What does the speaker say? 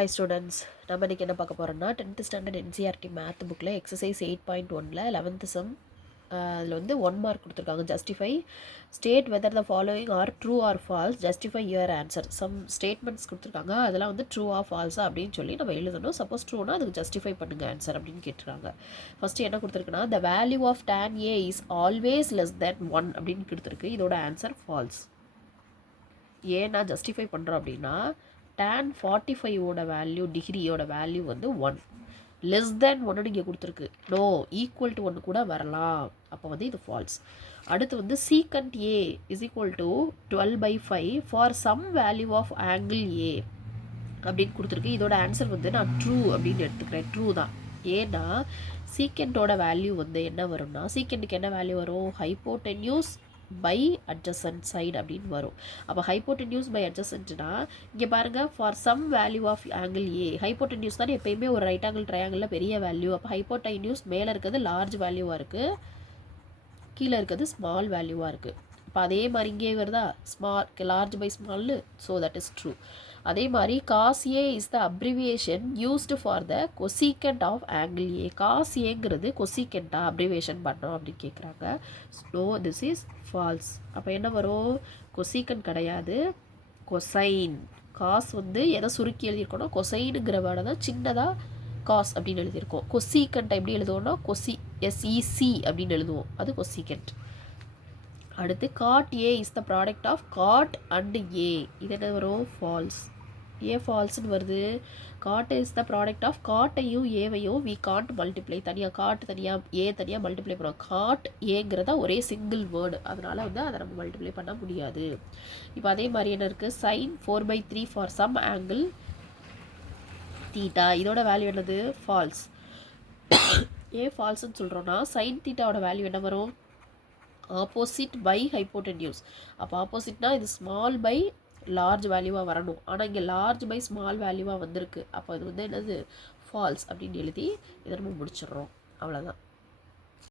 Hi students, நம்ம இன்னைக்கு என்ன பார்க்க போகிறோம்னா 10th ஸ்டாண்டர்ட் NCERT மேத் புக்கில் எக்ஸசைஸ் 8.1ல் 11th சம் அதில் வந்து 1 மார்க் கொடுத்துருக்காங்க. Justify state whether the following are true or false, justify your answer. Some statements கொடுத்துருக்காங்க, அதெல்லாம் வந்து ட்ரூ ஆர் ஃபால்ஸா அப்படின்னு சொல்லி நம்ம எழுதணும். சப்போஸ் ட்ரூனா அதுக்கு ஜஸ்டிஃபை பண்ணுங்க ஆன்சர் அப்படின்னு கேட்டுருக்காங்க. ஃபஸ்ட்டு என்ன கொடுத்துருக்குன்னா, the value of tan A is always less than 1 அப்படின்னு கொடுத்துருக்கு. இதோட ஆன்சர் ஃபால்ஸ். ஏன் நான் ஜஸ்டிஃபை பண்ணுறோம் அப்படின்னா, tan 45ஓட வேல்யூ டிகிரியோட வேல்யூ வந்து 1, லெஸ் தேன் 1 இங்கே கொடுத்துருக்கு. நோ, ஈக்குவல் டு 1 கூட வரலாம், அப்போ வந்து இது ஃபால்ஸ். அடுத்து வந்து secant A is equal to 12/5 for some value of angle A அப்படின்னு கொடுத்துருக்கு. இதோட ஆன்சர் வந்து நான் ட்ரூ அப்படின்னு எடுத்துக்கிறேன். ட்ரூ தான். ஏன்னா சீக்கண்டோட வேல்யூ வந்து என்ன வரும்னா, சீக்கண்டுக்கு என்ன வேல்யூ வரும், ஹைப்போடென்யூஸ் பை அட்ஜசன்ட் சைடு அப்படின்னு வரும். அப்போ ஹைப்போடென்யூஸ் பை அட்ஜசன்ட்னா இங்கே பாருங்கள், for some value of angle A, hypotenuse தான் எப்பயுமே ஒரு ரைட் ஆங்கிள் ட்ரையாங்கிளில் பெரிய வேல்யூ. அப்போ ஹைப்போடென்யூஸ் மேலே இருக்கிறது லார்ஜ் வேல்யூவாக இருக்குது, கீழே இருக்கிறது ஸ்மால் வேல்யூவாக இருக்குது. இப்போ அதே மாதிரி இங்கே வருதா, லார்ஜ் பை ஸ்மால்னு, ஸோ தட் இஸ் ட்ரூ. அதே மாதிரி cos A is the abbreviation used for the cosecant of angle A. Cos ஏங்கிறது கொசீக்கண்ட்டாக அப்ரிவியேஷன் பண்ணோம் அப்படின்னு கேட்குறாங்க. So this is false. அப்போ என்ன வரும், கொசீக்கண்ட் கிடையாது, கொசைன். காஸ் வந்து எதை சுருக்கி எழுதியிருக்கோன்னா, கொசைனுங்கிற வேர்டை தான் சின்னதாக காஸ் அப்படின்னு எழுதியிருக்கோம். கொசீக்கண்ட் எப்படி எழுதுவோம்னா, SEC அப்படின்னு எழுதுவோம், அது கொசீக்கண்ட். அடுத்து cot A is the product of cot and A, இது என்ன வரும், ஃபால்ஸ். ஏ ஃபால்ஸ்னு வருது. Cot is the product of காட்டையும் ஏவையும் வி காண்ட் மல்டிப்ளை, தனியாக காட் தனியாக ஏ தனியாக மல்டிப்ளை பண்ணுவோம். காட் ஏங்கிறதா ஒரே சிங்கிள் வேர்டு, அதனால் வந்து அதை நம்ம மல்டிப்ளை பண்ண முடியாது. இப்போ அதே மாதிரி என்ன இருக்குது, sine 4/3 for some angle theta, இதோட வேல்யூ என்னது, ஃபால்ஸ். ஏன் ஃபால்ஸ்ன்னு சொல்கிறோன்னா, சைன் தீட்டாவோட வேல்யூ என்ன வரும், ஆப்போசிட் பை ஹைப்போடென்யூஸ். அப்போ ஆப்போசிட்னா இது ஸ்மால் பை லார்ஜ் வேல்யூவாக வரணும், ஆனால் இங்கே லார்ஜ் பை ஸ்மால் வேல்யூவாக வந்திருக்கு. அப்போ இது வந்து என்னது, ஃபால்ஸ் அப்படின்னு எழுதி இதை நம்ம முடிச்சிடுறோம். அவ்வளோதான்.